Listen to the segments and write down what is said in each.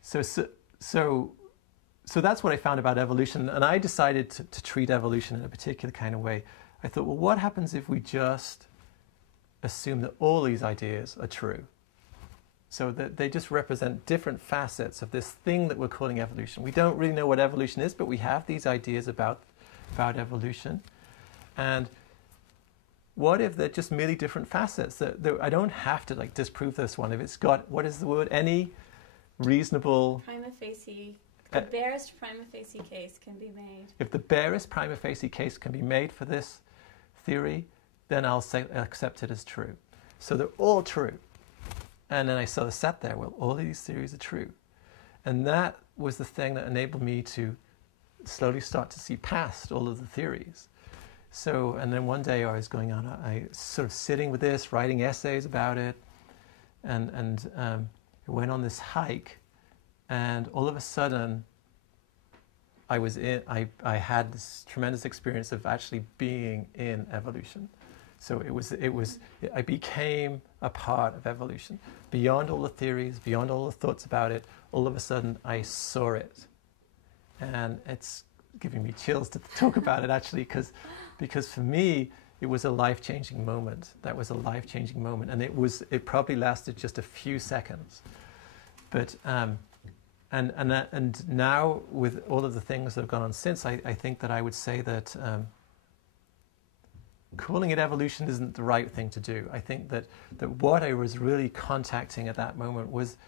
So, so, so, so that's what I found about evolution, and I decided to treat evolution in a particular kind of way. I thought, well, what happens if we just assume that all these ideas are true? So that they just represent different facets of this thing that we're calling evolution. We don't really know what evolution is, but we have these ideas about evolution. And what if they're just merely different facets? That I don't have to like disprove this one. If it's got, what is the word? Any reasonable... Prima facie, the barest prima facie case can be made. If the barest prima facie case can be made for this theory, then I'll accept it as true. So they're all true. And then I sort of sat there, well, all of these theories are true. And that was the thing that enabled me to slowly start to see past all of the theories. So, and then one day I was going on, I sort of sitting with this, writing essays about it, and went on this hike, and all of a sudden I had this tremendous experience of actually being in evolution. So I became a part of evolution. Beyond all the theories, beyond all the thoughts about it, all of a sudden I saw it. And it's giving me chills to talk about it actually, because for me, it was a life-changing moment. That was a life-changing moment. And it probably lasted just a few seconds. But, and now with all of the things that have gone on since, I think that I would say that calling it evolution isn't the right thing to do. I think that what I was really contacting at that moment was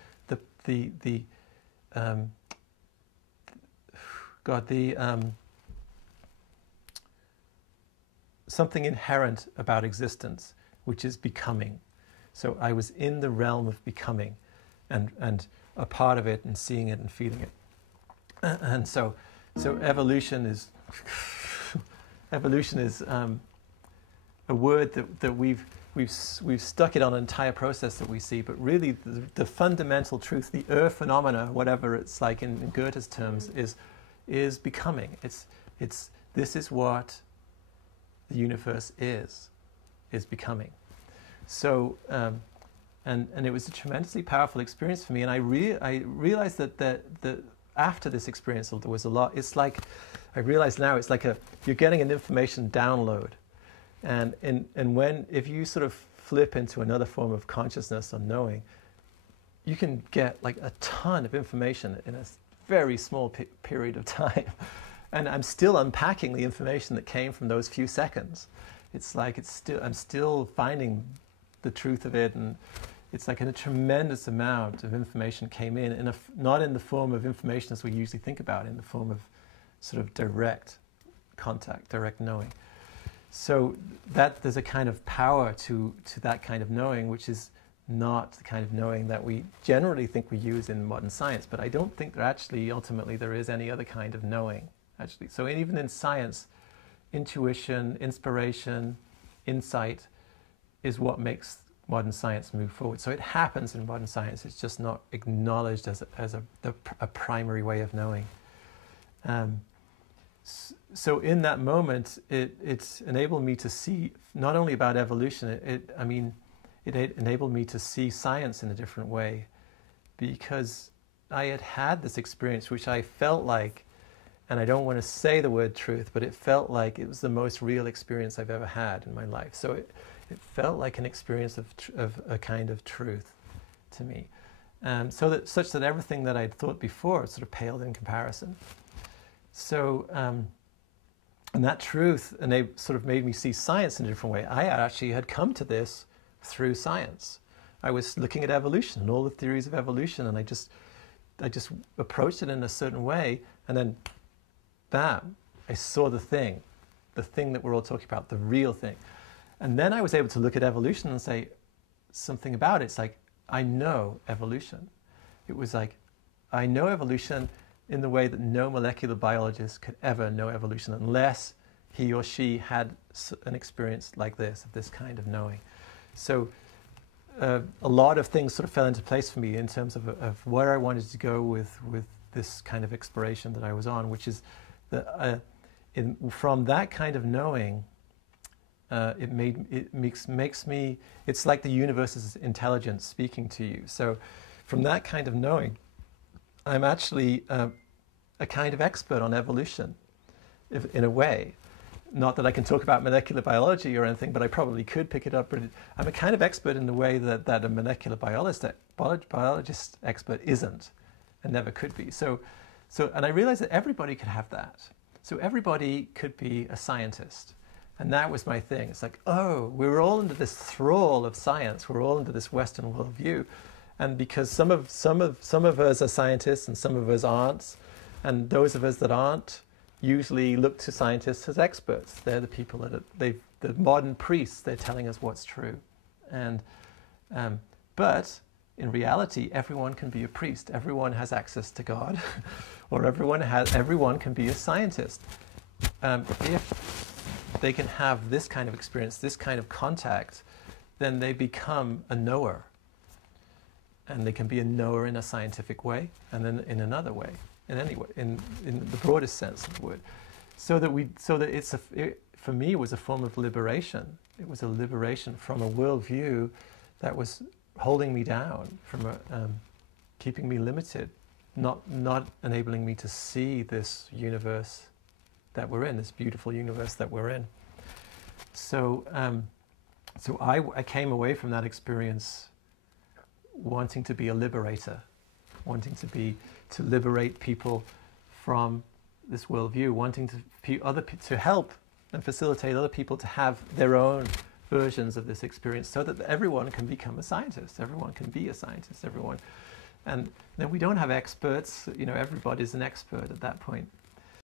something inherent about existence, which is becoming. So I was in the realm of becoming, and a part of it, and seeing it and feeling it. And so evolution is a word that we've stuck it on an entire process that we see, but really the fundamental truth, the phenomena, whatever it's like in Goethe's terms, is becoming. This is what the universe is becoming. So and it was a tremendously powerful experience for me, and I realized that after this experience there was a lot. It's like I realize now it's like you're getting an information download. And if you sort of flip into another form of consciousness or knowing, you can get like a ton of information in a very small period of time. And I'm still unpacking the information that came from those few seconds. It's like I'm still finding the truth of it, and it's like a tremendous amount of information came in not in the form of information as we usually think about, in the form of sort of direct contact, direct knowing. So that there's a kind of power to that kind of knowing, which is not the kind of knowing that we generally think we use in modern science. But I don't think that actually, ultimately, there is any other kind of knowing, actually. So even in science, intuition, inspiration, insight is what makes modern science move forward. So it happens in modern science. It's just not acknowledged as a primary way of knowing. So in that moment, it's enabled me to see not only about evolution. It enabled me to see science in a different way, because I had this experience which I felt like, and I don't want to say the word truth, but it felt like it was the most real experience I've ever had in my life. So it felt like an experience of a kind of truth to me, such that everything that I'd thought before sort of paled in comparison. So, and that truth sort of made me see science in a different way. I actually had come to this through science. I was looking at evolution and all the theories of evolution, and I just approached it in a certain way, and then, bam, I saw the thing that we're all talking about, the real thing. And then I was able to look at evolution and say something about it. It's like, I know evolution. It was like, I know evolution in the way that no molecular biologist could ever know evolution unless he or she had an experience like this, of this kind of knowing. So a lot of things sort of fell into place for me in terms of where I wanted to go with this kind of exploration that I was on, which is that from that kind of knowing, makes me, it's like the universe's intelligence speaking to you. So from that kind of knowing, I'm actually a kind of expert on evolution, in a way. Not that I can talk about molecular biology or anything, but I probably could pick it up. But I'm a kind of expert in the way that a molecular biologist expert isn't, and never could be. And I realized that everybody could have that. So everybody could be a scientist. And that was my thing. It's like, oh, we're all under this thrall of science. We're all under this Western worldview. And because some of us are scientists and some of us aren't, and those of us that aren't usually look to scientists as experts. They're the people that the modern priests. They're telling us what's true, and but in reality, everyone can be a priest. Everyone has access to God, or everyone can be a scientist if they can have this kind of experience, this kind of contact. Then they become a knower, and they can be a knower in a scientific way, and then in another way. In any way, in the broadest sense of the word, so that for me, it was a form of liberation. It was a liberation from a worldview that was holding me down, from keeping me limited, not enabling me to see this universe that we're in, this beautiful universe that we're in. So I came away from that experience wanting to be a liberator, wanting to liberate people from this worldview, wanting to help and facilitate other people to have their own versions of this experience, so that everyone can become a scientist, everyone can be a scientist, and then we don't have experts. Everybody's an expert at that point.